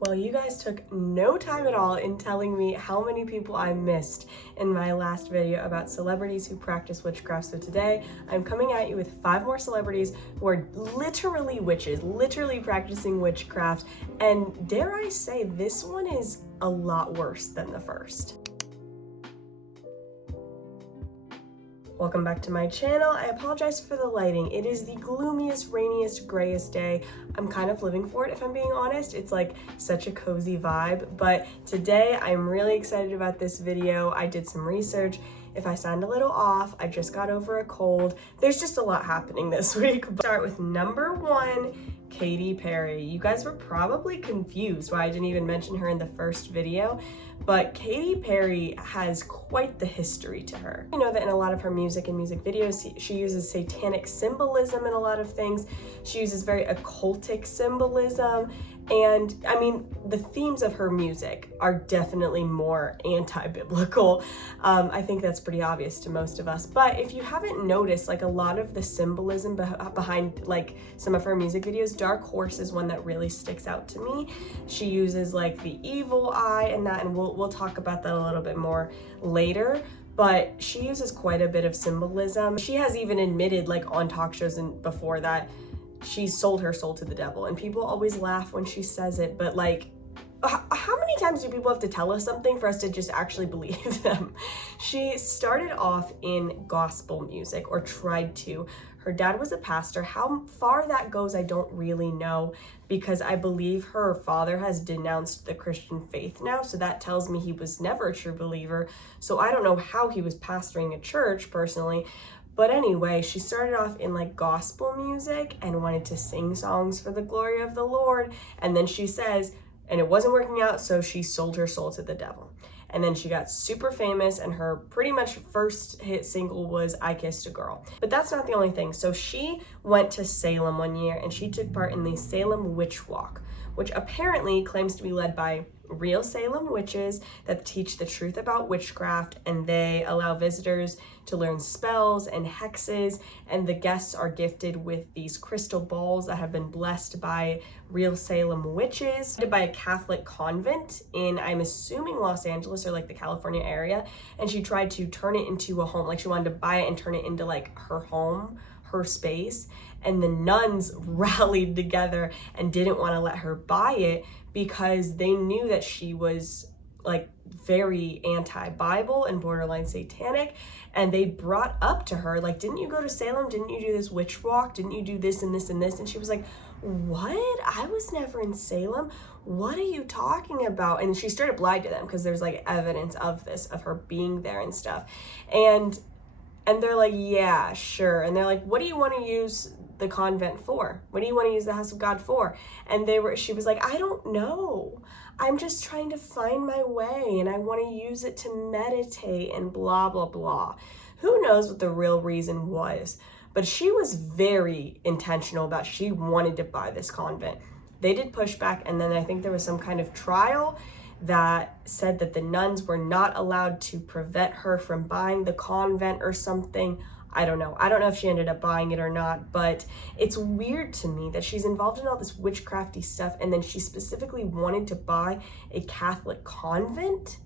Well, you guys took no time at all in telling me how many people I missed in my last video about celebrities who practice witchcraft. So today I'm coming at you with 5 more celebrities who are literally witches, literally practicing witchcraft. And dare I say, this one is a lot worse than the first. Welcome back to my channel. I apologize for the lighting. It is the gloomiest, rainiest, grayest day. I'm kind of living for it, if I'm being honest. It's like such a cozy vibe, but today I'm really excited about this video. I did some research. If I sound a little off, I just got over a cold. There's just a lot happening this week. Start with number 1, Katy Perry. You guys were probably confused why I didn't even mention her in the first video, but Katy Perry has quite the history to her. You know that in a lot of her music and music videos, she uses satanic symbolism in a lot of things. She uses very occultic symbolism. And I mean, the themes of her music are definitely more anti-biblical. I think that's pretty obvious to most of us. But if you haven't noticed, like a lot of the symbolism behind like some of her music videos, Dark Horse is one that really sticks out to me. She uses like the evil eye and that, and we'll talk about that a little bit more later. But she uses quite a bit of symbolism. She has even admitted, like on talk shows and before that, she sold her soul to the devil, and people always laugh when she says it, but like, how many times do people have to tell us something for us to just actually believe them? She started off in gospel music, or tried to. Her dad was a pastor. How far that goes, I don't really know, because I believe her father has denounced the Christian faith now, so that tells me he was never a true believer. So I don't know how he was pastoring a church personally. But anyway, she started off in like gospel music and wanted to sing songs for the glory of the Lord. And then she says, and it wasn't working out, so she sold her soul to the devil. And then she got super famous, and her pretty much first hit single was I Kissed a Girl. But that's not the only thing. So she went to Salem one year and she took part in the Salem Witch Walk, which apparently claims to be led by real Salem witches that teach the truth about witchcraft, and they allow visitors to learn spells and hexes, and the guests are gifted with these crystal balls that have been blessed by real Salem witches, by a Catholic convent in, I'm assuming, Los Angeles or like the California area. And she tried to turn it into a home, like she wanted to buy it and turn it into like her home, her space, and the nuns rallied together and didn't want to let her buy it because they knew that she was like very anti-Bible and borderline satanic. And they brought up to her, like, didn't you go to Salem? Didn't you do this witch walk? Didn't you do this and this and this? And she was like, what? I was never in Salem. What are you talking about? And she straight up lied to them because there's like evidence of this, of her being there and stuff. And they're like, yeah, sure. And they're like, what do you want to use the convent for? What do you want to use the house of God for? And she was like, I don't know. I'm just trying to find my way, and I want to use it to meditate and blah, blah, blah. Who knows what the real reason was? But she was very intentional about it. She wanted to buy this convent. They did pushback, and then I think there was some kind of trial that said that the nuns were not allowed to prevent her from buying the convent or something. I don't know. I don't know if she ended up buying it or not, but it's weird to me that she's involved in all this witchcrafty stuff and then she specifically wanted to buy a Catholic convent.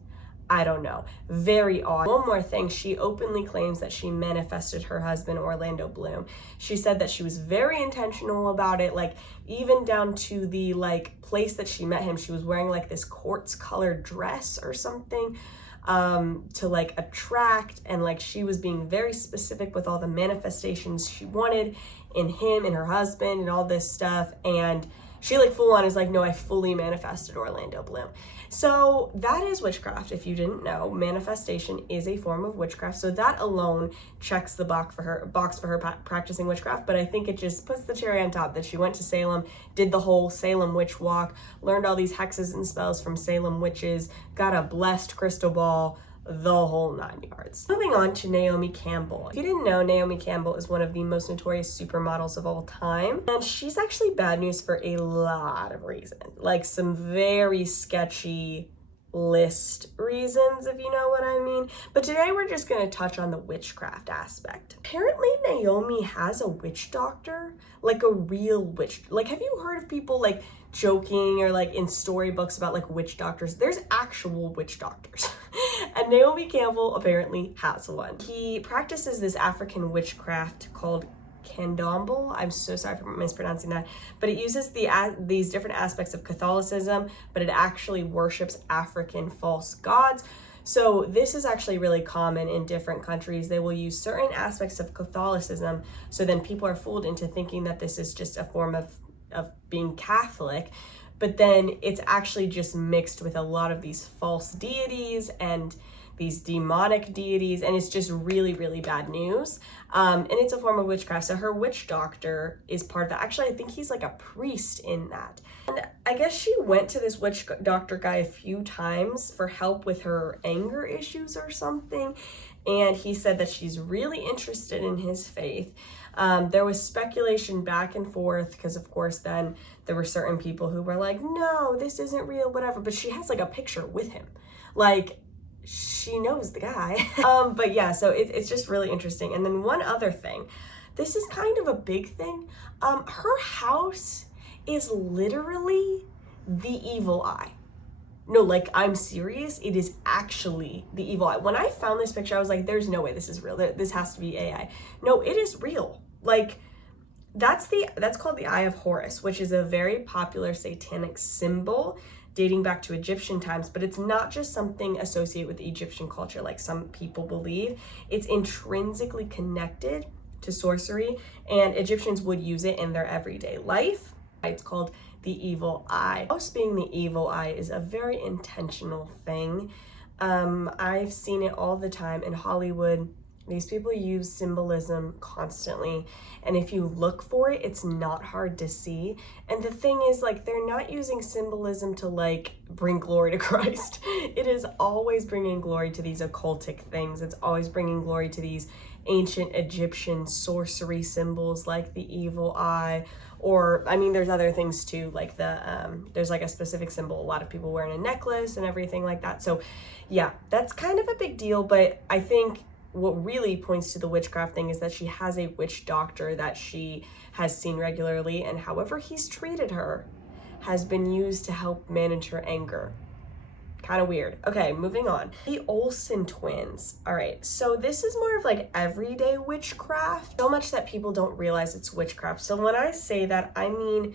I don't know. Very odd. One more thing, she openly claims that she manifested her husband, Orlando Bloom. She said that she was very intentional about it, like even down to the like place that she met him. She was wearing like this quartz colored dress or something to like attract, and like she was being very specific with all the manifestations she wanted in him and her husband and all this stuff. And she like full on is like, no, I fully manifested Orlando Bloom. So that is witchcraft. If you didn't know, manifestation is a form of witchcraft. So that alone checks the box for her practicing witchcraft. But I think it just puts the cherry on top that she went to Salem, did the whole Salem witch walk, learned all these hexes and spells from Salem witches, got a blessed crystal ball, the whole 9 yards. Moving on to Naomi Campbell. If you didn't know, Naomi Campbell is one of the most notorious supermodels of all time, and she's actually bad news for a lot of reasons, like some very sketchy list reasons, if you know what I mean. But today we're just going to touch on the witchcraft aspect. Apparently Naomi has a witch doctor, like a real witch. Like, have you heard of people like joking or like in storybooks about like witch doctors. There's actual witch doctors. And Naomi Campbell apparently has one. He practices this African witchcraft called candomblé. I'm so sorry for mispronouncing that, but it uses these different aspects of Catholicism, but it actually worships African false gods. So this is actually really common in different countries. They will use certain aspects of Catholicism, so then people are fooled into thinking that this is just a form of being Catholic, but then it's actually just mixed with a lot of these false deities and these demonic deities, and it's just really, really bad news. And it's a form of witchcraft. So her witch doctor is part of that. Actually, I think he's like a priest in that. And I guess she went to this witch doctor guy a few times for help with her anger issues or something. And he said that she's really interested in his faith. There was speculation back and forth because, of course, then there were certain people who were like, no, this isn't real, whatever. But she has like a picture with him. Like, she knows the guy. But yeah, so it's just really interesting. And then one other thing, this is kind of a big thing. Her house is literally the evil eye. No, like, I'm serious. It is actually the evil eye. When I found this picture, I was like, there's no way this is real. This has to be AI. No, it is real. Like, that's called the Eye of Horus, which is a very popular satanic symbol dating back to Egyptian times, but it's not just something associated with Egyptian culture like some people believe. It's intrinsically connected to sorcery, and Egyptians would use it in their everyday life. It's called the evil eye. House being the evil eye is a very intentional thing. I've seen it all the time in Hollywood. These people use symbolism constantly, and if you look for it, it's not hard to see. And the thing is, like, they're not using symbolism to like bring glory to Christ. It is always bringing glory to these occultic things. It's always bringing glory to these ancient Egyptian sorcery symbols like the evil eye, or I mean, there's other things too, like there's like a specific symbol a lot of people wear in a necklace and everything like that. So yeah, that's kind of a big deal. But I think what really points to the witchcraft thing is that she has a witch doctor that she has seen regularly, and however he's treated her has been used to help manage her anger. Kind of weird. Okay, moving on. The Olsen twins. All right, so this is more of like everyday witchcraft, so much that people don't realize it's witchcraft. So when I say that, I mean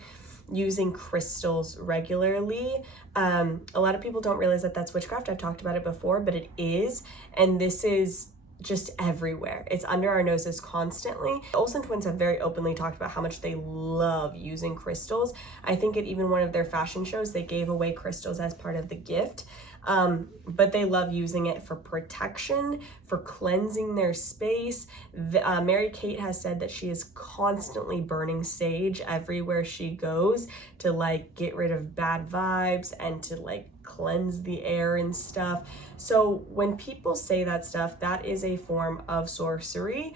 using crystals regularly. A lot of people don't realize that that's witchcraft. I've talked about it before, but it is, and this is just everywhere. It's under our noses constantly. The Olsen twins have very openly talked about how much they love using crystals. I think at even one of their fashion shows, they gave away crystals as part of the gift. But they love using it for protection, for cleansing their space. Mary-Kate has said that she is constantly burning sage everywhere she goes to like get rid of bad vibes and to like cleanse the air and stuff. So when people say that stuff, that is a form of sorcery.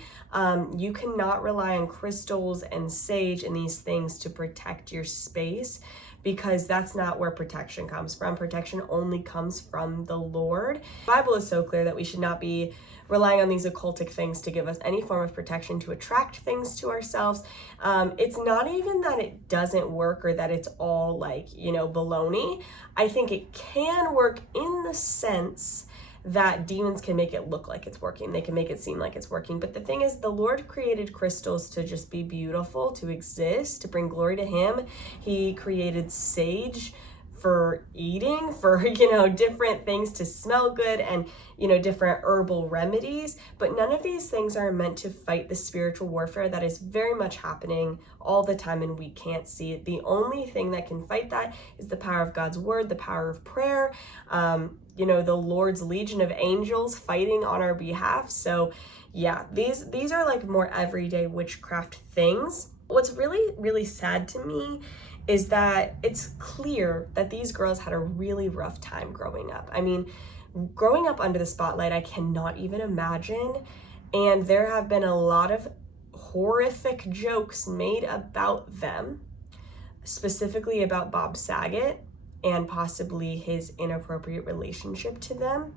You cannot rely on crystals and sage and these things to protect your space, because that's not where protection comes from. Protection only comes from the Lord. The Bible is so clear that we should not be relying on these occultic things to give us any form of protection, to attract things to ourselves. It's not even that it doesn't work or that it's all like, you know, baloney. I think it can work in the sense that demons can make it look like it's working. They can make it seem like it's working. But the thing is, the Lord created crystals to just be beautiful, to exist, to bring glory to him. He created sage for eating, for, you know, different things to smell good and, you know, different herbal remedies. But none of these things are meant to fight the spiritual warfare that is very much happening all the time and we can't see it. The only thing that can fight that is the power of God's word, the power of prayer, you know, the Lord's legion of angels fighting on our behalf. So yeah, these are like more everyday witchcraft things. What's really, really sad to me is that it's clear that these girls had a really rough time growing up. I mean, growing up under the spotlight, I cannot even imagine. And there have been a lot of horrific jokes made about them, specifically about Bob Saget and possibly his inappropriate relationship to them.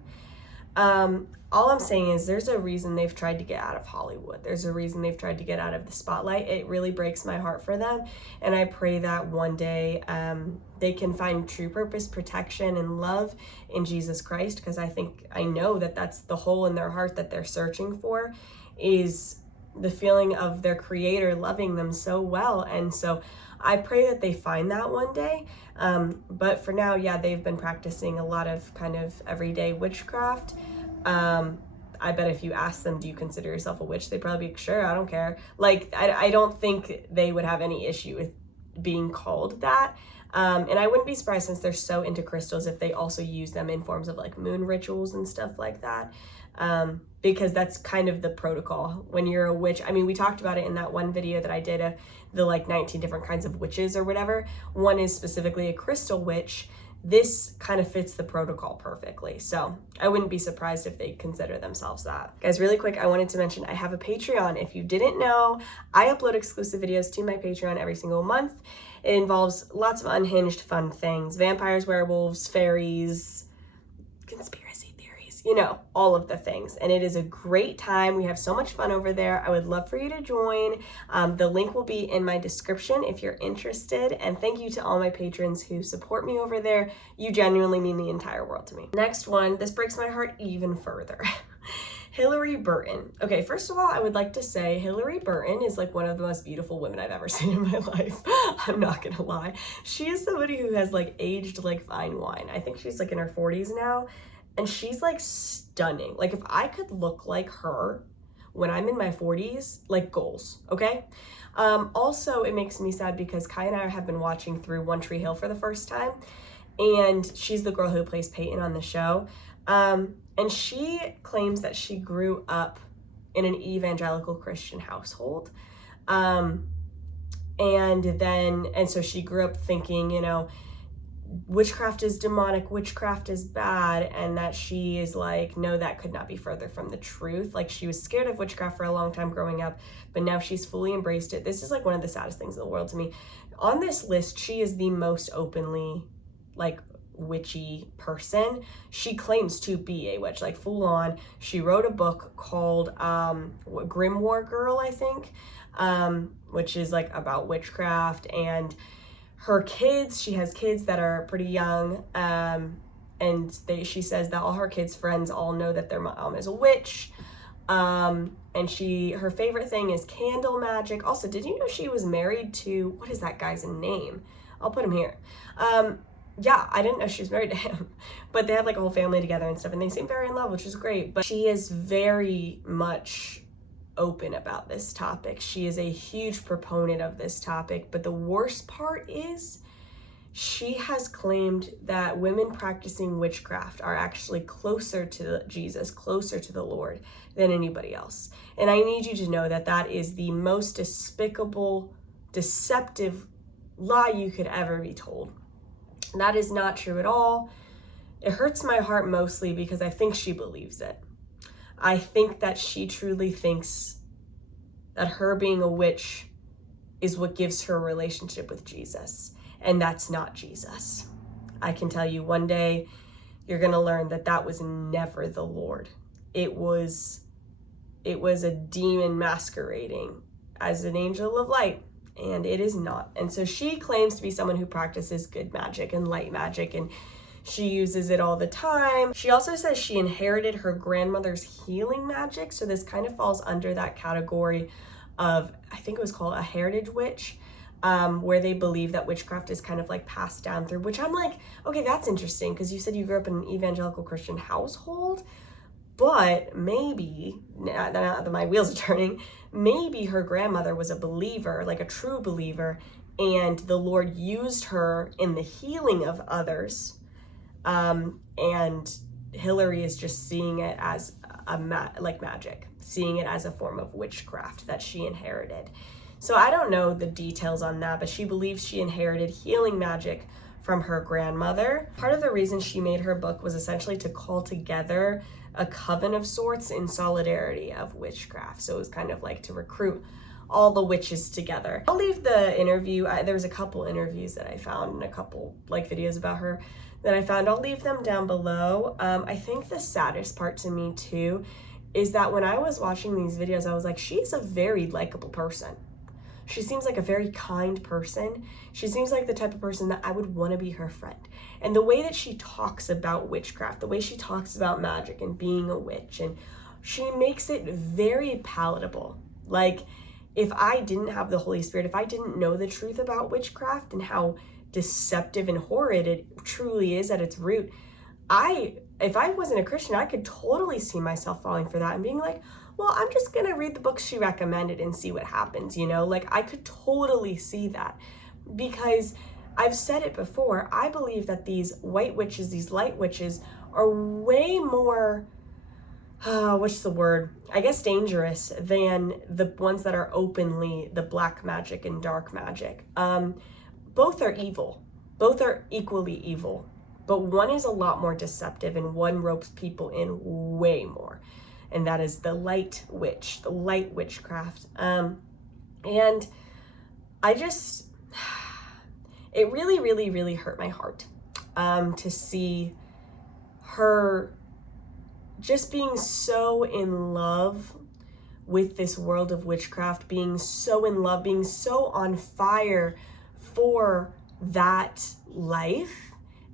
All I'm saying is there's a reason they've tried to get out of Hollywood. There's a reason they've tried to get out of the spotlight. It really breaks my heart for them. And I pray that one day they can find true purpose, protection, and love in Jesus Christ. Because I know that that's the hole in their heart that they're searching for, is the feeling of their creator loving them so well. And so I pray that they find that one day. But for now, yeah, they've been practicing a lot of kind of everyday witchcraft. I bet if you ask them, do you consider yourself a witch? They'd probably be like, sure, I don't care. Like, I don't think they would have any issue with being called that. And I wouldn't be surprised, since they're so into crystals, if they also use them in forms of like moon rituals and stuff like that. Because that's kind of the protocol when you're a witch. I mean, we talked about it in that one video that I did of the like 19 different kinds of witches or whatever. One is specifically a crystal witch. This kind of fits the protocol perfectly. So I wouldn't be surprised if they consider themselves that. Guys, really quick, I wanted to mention I have a Patreon. If you didn't know, I upload exclusive videos to my Patreon every single month. It involves lots of unhinged fun things: vampires, werewolves, fairies, conspiracy theories, you know, all of the things. And it is a great time. We have so much fun over there. I would love for you to join. The link will be in my description if you're interested. And thank you to all my patrons who support me over there. You genuinely mean the entire world to me. Next one, this breaks my heart even further. Hilarie Burton. Okay, first of all, I would like to say Hilarie Burton is like one of the most beautiful women I've ever seen in my life. I'm not gonna lie. She is somebody who has like aged like fine wine. I think she's like in her 40s now, and she's like stunning. Like, if I could look like her when I'm in my 40s, like, goals, okay? Also, it makes me sad because Kai and I have been watching through One Tree Hill for the first time, and she's the girl who plays Peyton on the show. And she claims that she grew up in an evangelical Christian household. And so she grew up thinking, you know, witchcraft is demonic, witchcraft is bad, and that she is like, no, that could not be further from the truth. Like, she was scared of witchcraft for a long time growing up, but now she's fully embraced it. This is like one of the saddest things in the world to me. On this list, she is the most openly like witchy person. She claims to be a witch, like full on. She wrote a book called Grimoire Girl, I think, which is like about witchcraft. And her kids, she has kids that are pretty young, and she says that all her kids' friends all know that their mom is a witch. And her favorite thing is candle magic. Also, did you know she was married to, what is that guy's name? I'll put him here. Yeah, I didn't know she was married to him, but they have like a whole family together and stuff, and they seem very in love, which is great. But she is very much open about this topic. She is a huge proponent of this topic, but the worst part is she has claimed that women practicing witchcraft are actually closer to Jesus, closer to the Lord than anybody else. And I need you to know that that is the most despicable, deceptive lie you could ever be told. That is not true at all. It hurts my heart mostly because I think she believes it. I think that she truly thinks that her being a witch is what gives her a relationship with Jesus, and that's not Jesus. I can tell you one day you're going to learn that that was never the Lord. It was a demon masquerading as an angel of light. And it is not. And so she claims to be someone who practices good magic and light magic, and she uses it all the time. She also says she inherited her grandmother's healing magic. So this kind of falls under that category of, I think it was called a heritage witch, where they believe that witchcraft is kind of like passed down through, which I'm like, okay, that's interesting, because you said you grew up in an evangelical Christian household. But maybe, now that my wheels are turning, maybe her grandmother was a believer, like a true believer, and the Lord used her in the healing of others. And Hilarie is just seeing it as like magic, seeing it as a form of witchcraft that she inherited. So I don't know the details on that, but she believes she inherited healing magic from her grandmother. Part of the reason she made her book was essentially to call together a coven of sorts in solidarity of witchcraft. So it was kind of like to recruit all the witches together. I'll leave the interview, there was a couple interviews that I found and a couple like videos about her that I found. I'll leave them down below. I think the saddest part to me too is that when I was watching these videos, I was like, she's a very likable person. She seems like a very kind person. She seems like the type of person that I would want to be her friend. And the way that she talks about witchcraft, the way she talks about magic and being a witch, and she makes it very palatable. Like, if I didn't have the Holy Spirit, if I didn't know the truth about witchcraft and how deceptive and horrid it truly is at its root, if I wasn't a Christian, I could totally see myself falling for that and being like, well, I'm just going to read the books she recommended and see what happens, you know? Like, I could totally see that, because I've said it before, I believe that these white witches, these light witches, are way more, what's the word? I guess dangerous than the ones that are openly the black magic and dark magic. Both are evil. Both are equally evil. But one is a lot more deceptive and one ropes people in way more. And that is the light witch, the light witchcraft. And I just, it really, really, really hurt my heart to see her just being so in love with this world of witchcraft, being so in love, being so on fire for that life,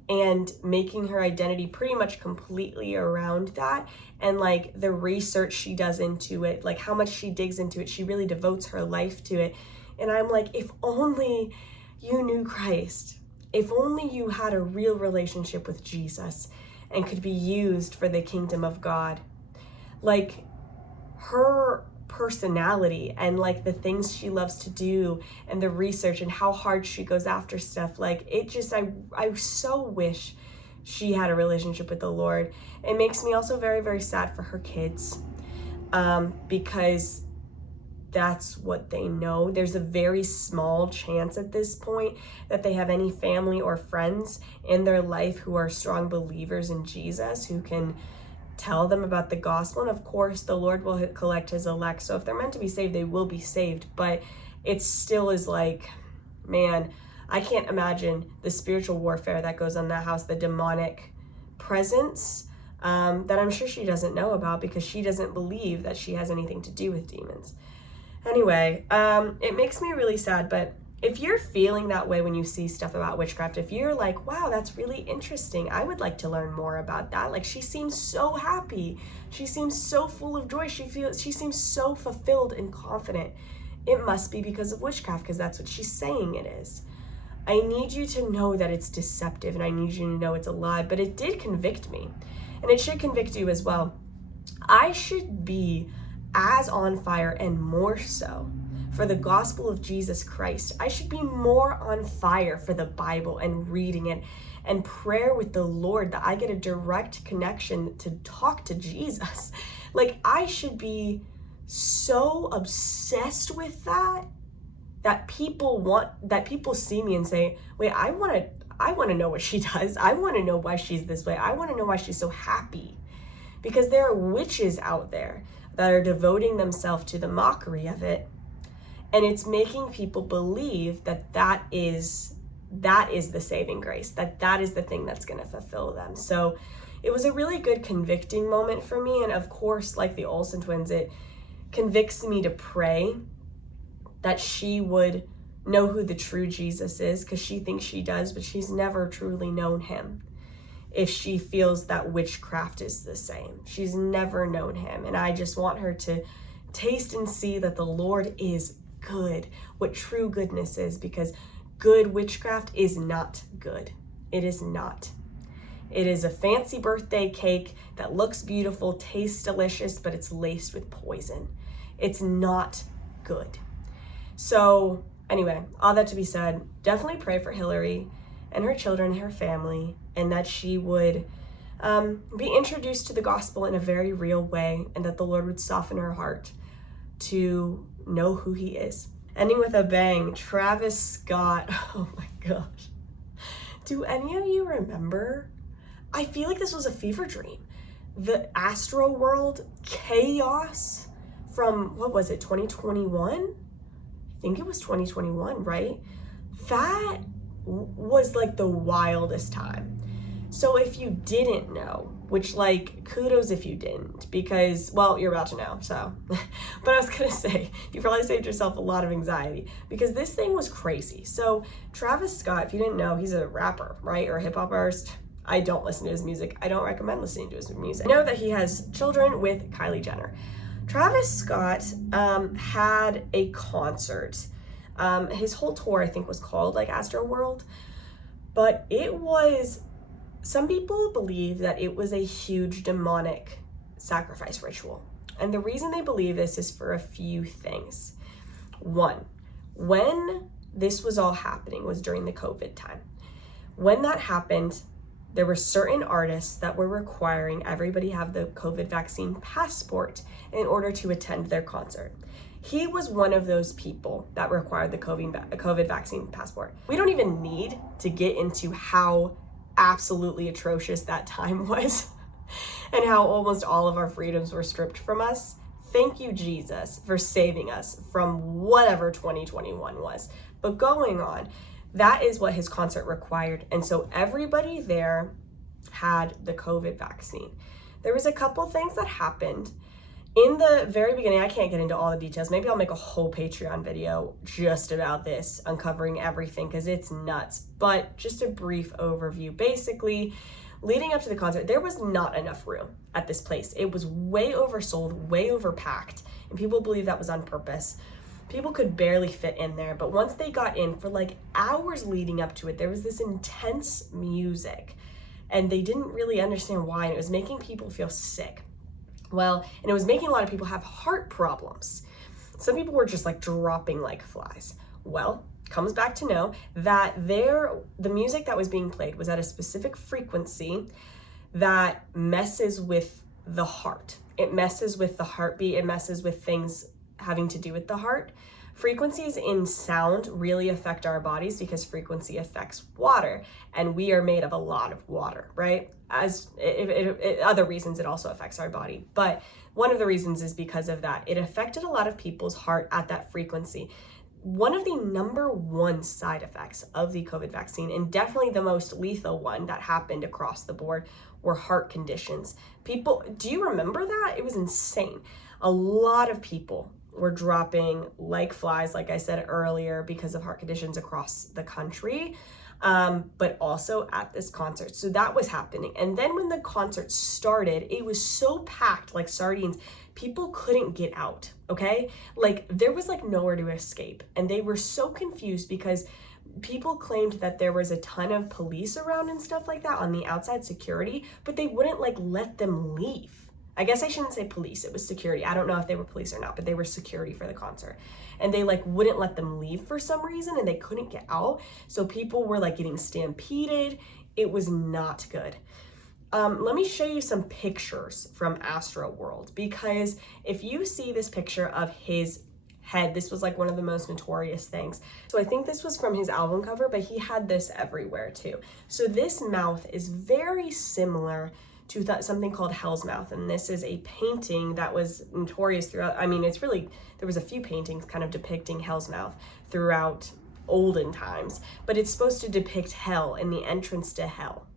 and making her identity pretty much completely around that. And like the research she does into it, like how much she digs into it, she really devotes her life to it. And I'm like, if only you knew Christ, if only you had a real relationship with Jesus and could be used for the kingdom of God. Like, her personality and like the things she loves to do and the research and how hard she goes after stuff, like it just, I so wish she had a relationship with the Lord. It makes me also very, very sad for her kids, because that's what they know. There's a very small chance at this point that they have any family or friends in their life who are strong believers in Jesus, who can tell them about the gospel. And of course, the Lord will collect his elect. So if they're meant to be saved, they will be saved. But it still is like, man, I can't imagine the spiritual warfare that goes on in that house, the demonic presence that I'm sure she doesn't know about, because she doesn't believe that she has anything to do with demons. Anyway, it makes me really sad. But if you're feeling that way when you see stuff about witchcraft, if you're like, wow, that's really interesting, I would like to learn more about that. Like, she seems so happy. She seems so full of joy. She seems so fulfilled and confident. It must be because of witchcraft, because that's what she's saying it is. I need you to know that it's deceptive, and I need you to know it's a lie, but it did convict me, and it should convict you as well. I should be as on fire and more so for the gospel of Jesus Christ. I should be more on fire for the Bible and reading it and prayer with the Lord, that I get a direct connection to talk to Jesus. Like, I should be so obsessed with that people see me and say, wait, I want to know what she does. I want to know why she's this way. I want to know why she's so happy. Because there are witches out there that are devoting themselves to the mockery of it. And it's making people believe that is the saving grace, that is the thing that's going to fulfill them. So it was a really good convicting moment for me. And of course, like the Olsen twins, it convicts me to pray that she would know who the true Jesus is, because she thinks she does, but she's never truly known him. If she feels that witchcraft is the same, she's never known him. And I just want her to taste and see that the Lord is good, what true goodness is, because good witchcraft is not good. It is not. It is a fancy birthday cake that looks beautiful, tastes delicious, but it's laced with poison. It's not good. So anyway, all that to be said, definitely pray for Hilarie and her children, her family, and that she would be introduced to the gospel in a very real way, and that the Lord would soften her heart to know who he is. Ending with a bang, Travis Scott. Oh my gosh. Do any of you remember? I feel like this was a fever dream. The Astro World chaos from, what was it, 2021? think it was 2021, right? That was like the wildest time. So if you didn't know, which like kudos if you didn't, because, well, you're about to know, so. But I was gonna say, you probably saved yourself a lot of anxiety because this thing was crazy. So Travis Scott, if you didn't know, he's a rapper, right? Or a hip hop artist. I don't listen to his music. I don't recommend listening to his music. I know that he has children with Kylie Jenner. Travis Scott had a concert. His whole tour, I think, was called like Astro World, but it was, some people believe that it was a huge demonic sacrifice ritual. And the reason they believe this is for a few things. One, when this was all happening was during the COVID time. When that happened, there were certain artists that were requiring everybody have the COVID vaccine passport in order to attend their concert. He was one of those people that required the COVID vaccine passport. We don't even need to get into how absolutely atrocious that time was and how almost all of our freedoms were stripped from us. Thank you, Jesus, for saving us from whatever 2021 was. But going on, that is what his concert required. And so everybody there had the COVID vaccine. There was a couple things that happened in the very beginning. I can't get into all the details. Maybe I'll make a whole Patreon video just about this, uncovering everything, because it's nuts. But just a brief overview. Basically, leading up to the concert, there was not enough room at this place. It was way oversold, way overpacked, and people believe that was on purpose. People could barely fit in there, but once they got in, for like hours leading up to it, there was this intense music, and they didn't really understand why, and it was making people feel sick. Well, and it was making a lot of people have heart problems. Some people were just like dropping like flies. Well, comes back to know that the music that was being played was at a specific frequency that messes with the heart. It messes with the heartbeat. It messes with things having to do with the heart. Frequencies in sound really affect our bodies because frequency affects water, and we are made of a lot of water, right? As other reasons, it also affects our body, but one of the reasons is because of that. It affected a lot of people's heart at that frequency. One of the number one side effects of the COVID vaccine, and definitely the most lethal one that happened across the board, were heart conditions. People, do you remember that? It was insane. A lot of people were dropping like flies, like I said earlier, because of heart conditions across the country, but also at this concert. So that was happening. And then when the concert started, it was so packed like sardines. People couldn't get out, okay? Like there was like nowhere to escape. And they were so confused because people claimed that there was a ton of police around and stuff like that on the outside, security, but they wouldn't like let them leave. I guess I shouldn't say police, it was security. I don't know if they were police or not, but they were security for the concert. And they like wouldn't let them leave for some reason, and they couldn't get out. So people were like getting stampeded. It was not good. Let me show you some pictures from Astro World, because if you see this picture of his head, this was like one of the most notorious things. So I think this was from his album cover, but he had this everywhere too. So this mouth is very similar to something called Hell's Mouth, and this is a painting that was notorious throughout. I mean, it's really, there was a few paintings kind of depicting Hell's Mouth throughout olden times, but it's supposed to depict hell and the entrance to hell.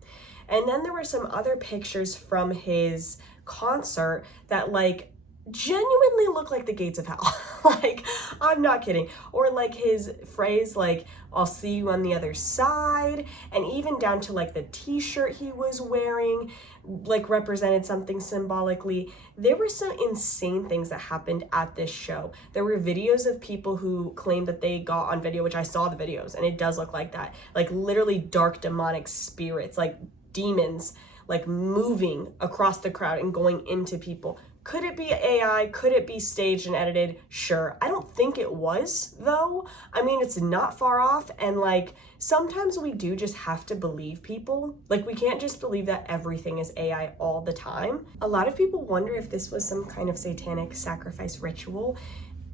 And then there were some other pictures from his concert that like genuinely look like the gates of hell. Like, I'm not kidding. Or like his phrase, like, I'll see you on the other side, and even down to like the t-shirt he was wearing, like represented something symbolically. There were some insane things that happened at this show. There were videos of people who claimed that they got on video, which I saw the videos, and it does look like that. Like literally dark demonic spirits, like demons, like moving across the crowd and going into people. Could it be AI? Could it be staged and edited? Sure. I don't think it was, though. I mean, it's not far off. And like, sometimes we do just have to believe people. Like, we can't just believe that everything is AI all the time. A lot of people wonder if this was some kind of satanic sacrifice ritual.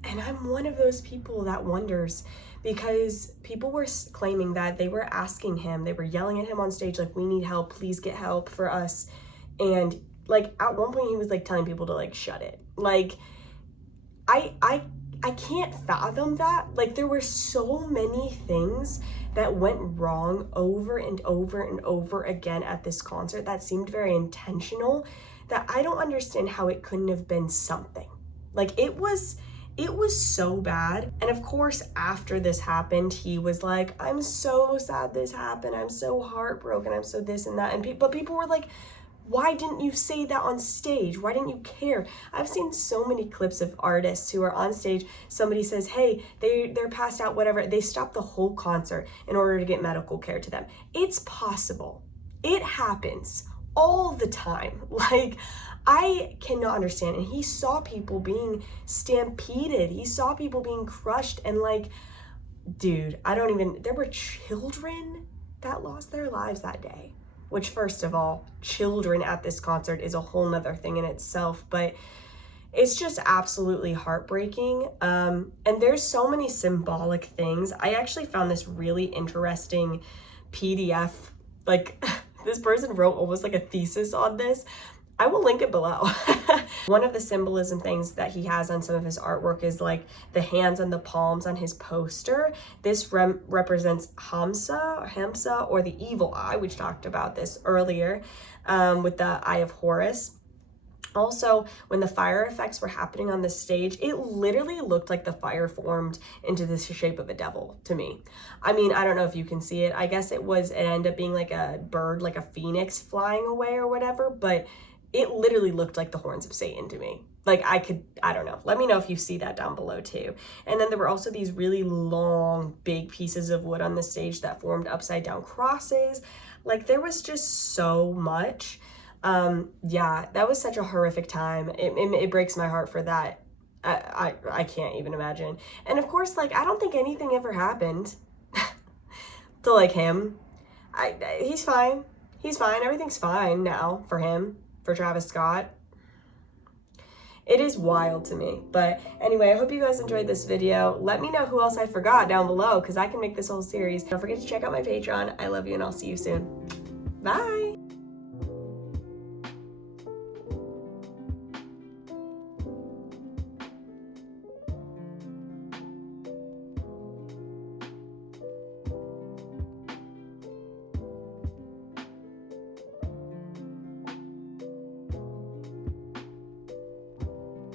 And I'm one of those people that wonders, because people were claiming that they were asking him, they were yelling at him on stage, like, we need help, please get help for us. And like at one point he was like telling people to like shut it. Like I I can't fathom that. Like, there were so many things that went wrong over and over and over again at this concert that seemed very intentional, that I don't understand how it couldn't have been something. Like, it was so bad. And of course, after this happened, he was like, I'm so sad this happened. I'm so heartbroken. I'm so this and that. And but people were like, why didn't you say that on stage? Why didn't you care? I've seen so many clips of artists who are on stage. Somebody says, hey, they're passed out, whatever. They stop the whole concert in order to get medical care to them. It's possible. It happens all the time. Like, I cannot understand. And he saw people being stampeded. He saw people being crushed. And like, dude, there were children that lost their lives that day. Which, first of all, children at this concert is a whole nother thing in itself, but it's just absolutely heartbreaking. And there's so many symbolic things. I actually found this really interesting PDF. Like, this person wrote almost like a thesis on this. I will link it below. One of the symbolism things that he has on some of his artwork is like the hands and the palms on his poster. This represents Hamsa, or the evil eye, which talked about this earlier with the Eye of Horus. Also, when the fire effects were happening on the stage, it literally looked like the fire formed into the shape of a devil to me. I mean, I don't know if you can see it. I guess it ended up being like a bird, like a phoenix flying away or whatever, but it literally looked like the horns of Satan to me. Like, I don't know. Let me know if you see that down below too. And then there were also these really long, big pieces of wood on the stage that formed upside down crosses. Like, there was just so much. Yeah, that was such a horrific time. It breaks my heart for that. I can't even imagine. And of course, like, I don't think anything ever happened to like him. He's fine. He's fine. Everything's fine now for him. For Travis Scott. It is wild to me. But anyway, I hope you guys enjoyed this video. Let me know who else I forgot down below, because I can make this whole series. Don't forget to check out my Patreon. I love you, and I'll see you soon. Bye.